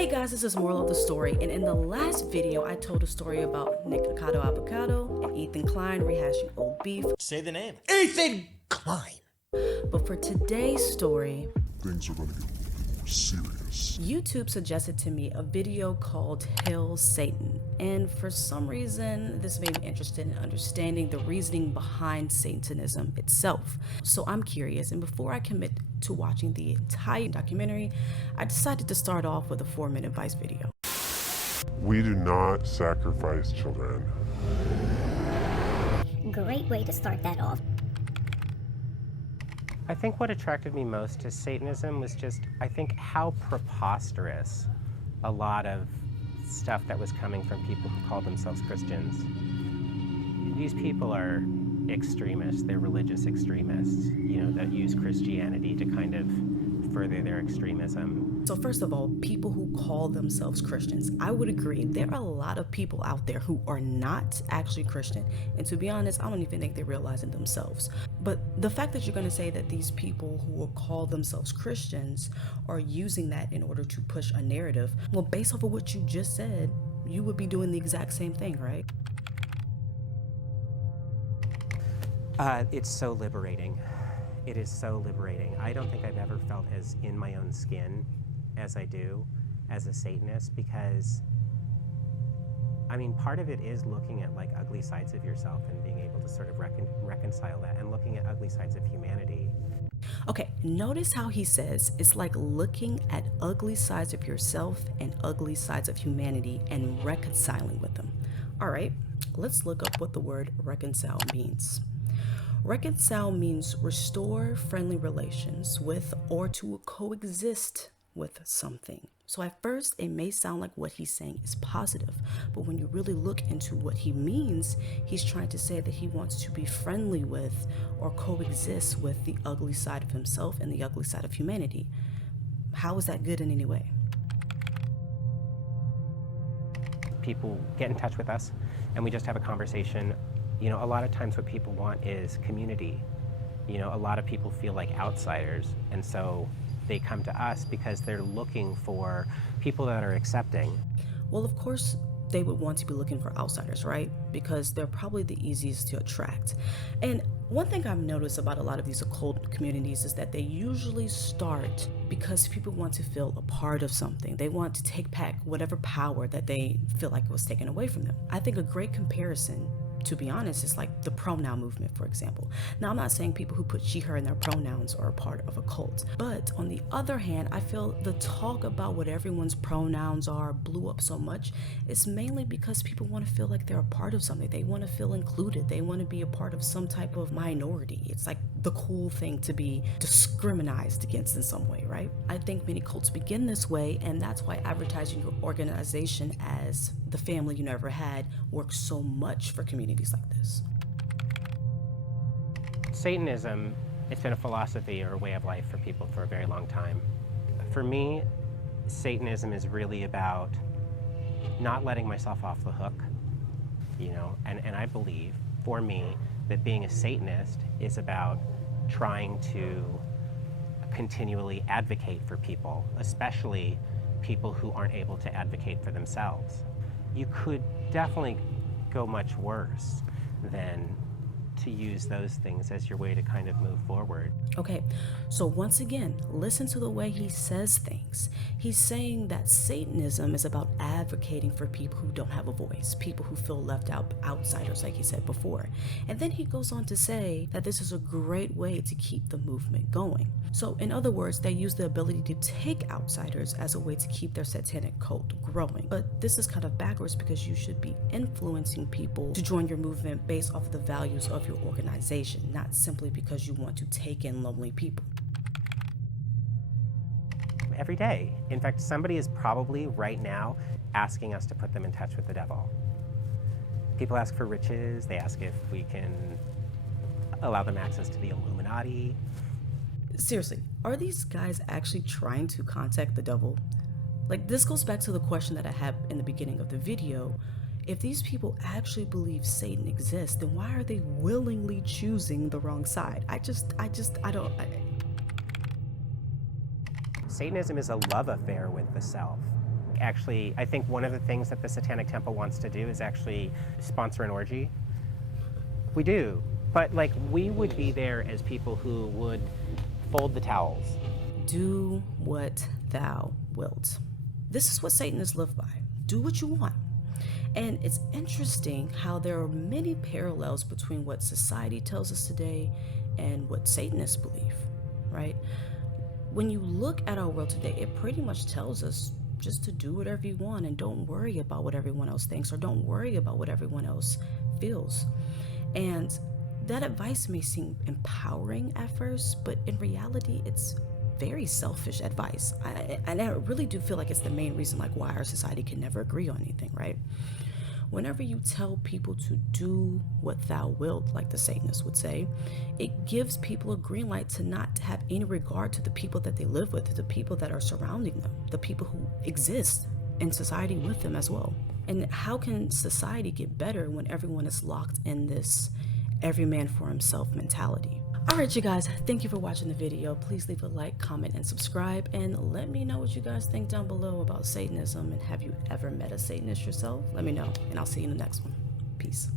Hey guys, this is Moral of the Story, and in the last video I told a story about Nick Avocado and Ethan Klein rehashing old beef. Say the name. Ethan Klein! But for today's story, things are gonna get a little bit more serious. YouTube suggested to me a video called Hail Satan, and for some reason this made me interested in understanding the reasoning behind Satanism itself. So I'm curious, and before I commit to watching the entire documentary, I decided to start off with a 4-minute advice video. We do not sacrifice children. Great way to start that off. I think what attracted me most to Satanism was just, I think, how preposterous a lot of stuff that was coming from people who called themselves Christians. These people are extremists, they're religious extremists, that use Christianity to kind of further their extremism. So first of all, people who call themselves Christians, I would agree, there are a lot of people out there who are not actually Christian, and to be honest, I don't even think they realize it themselves. But the fact that you're going to say that these people who will call themselves Christians are using that in order to push a narrative, well, based off of what you just said, you would be doing the exact same thing, right? It's so liberating. It is so liberating. I don't think I've ever felt as in my own skin as I do as a Satanist, because, part of it is looking at ugly sides of yourself and being able to sort of reconcile that, and looking at ugly sides of humanity. Okay, notice how he says it's like looking at ugly sides of yourself and ugly sides of humanity and reconciling with them. All right, let's look up what the word reconcile means. Reconcile means restore friendly relations with or to coexist with something. So at first it may sound like what he's saying is positive, but when you really look into what he means, he's trying to say that he wants to be friendly with or coexist with the ugly side of himself and the ugly side of humanity. How is that good in any way? People get in touch with us and we just have a conversation. A lot of times what people want is community. A lot of people feel like outsiders, and so they come to us because they're looking for people that are accepting. Well, of course, they would want to be looking for outsiders, right? Because they're probably the easiest to attract. And one thing I've noticed about a lot of these occult communities is that they usually start because people want to feel a part of something. They want to take back whatever power that they feel like was taken away from them. I think a great comparison, to be honest, is like the pronoun movement, for example. Now, I'm not saying people who put she, her in their pronouns are a part of a cult. But on the other hand, I feel the talk about what everyone's pronouns are blew up so much. It's mainly because people want to feel like they're a part of something. They want to feel included. They want to be a part of some type of minority. It's like the cool thing to be discriminated against in some way, right? I think many cults begin this way, and that's why advertising your organization as the family you never had works so much for communities like this. Satanism, it's been a philosophy or a way of life for people for a very long time. For me, Satanism is really about not letting myself off the hook, and I believe, for me, that being a Satanist is about trying to continually advocate for people, especially people who aren't able to advocate for themselves. You could definitely go much worse than to use those things as your way to kind of move forward. Okay, so once again, listen to the way he says things. He's saying that Satanism is about advocating for people who don't have a voice, people who feel left out, outsiders, like he said before. And then he goes on to say that this is a great way to keep the movement going. So in other words, they use the ability to take outsiders as a way to keep their satanic cult growing. But this is kind of backwards, because you should be influencing people to join your movement based off of the values of your organization, not simply because you want to take in lonely people. Every day. In fact, somebody is probably right now asking us to put them in touch with the devil. People ask for riches. They ask if we can allow them access to the Illuminati. Seriously, are these guys actually trying to contact the devil? Like, this goes back to the question that I had in the beginning of the video. If these people actually believe Satan exists, then why are they willingly choosing the wrong side? I don't. Satanism is a love affair with the self. actually, I think one of the things that the Satanic Temple wants to do is actually sponsor an orgy. We do. But like, we would be there as people who would fold the towels. Do what thou wilt. This is what Satanists live by. Do what you want. And it's interesting how there are many parallels between what society tells us today and what Satanists believe, right? When you look at our world today, it pretty much tells us just to do whatever you want and don't worry about what everyone else thinks or don't worry about what everyone else feels. And that advice may seem empowering at first, but in reality, it's very selfish advice. And I really do feel like it's the main reason like why our society can never agree on anything, right? Whenever you tell people to do what thou wilt, like the Satanists would say, it gives people a green light to not have any regard to the people that they live with, to the people that are surrounding them, the people who exist in society with them as well. And how can society get better when everyone is locked in this every man for himself mentality? All right, you guys, thank you for watching the video. Please leave a like, comment, and subscribe, and let me know what you guys think down below about Satanism, and have you ever met a Satanist yourself? Let me know, and I'll see you in the next one. Peace.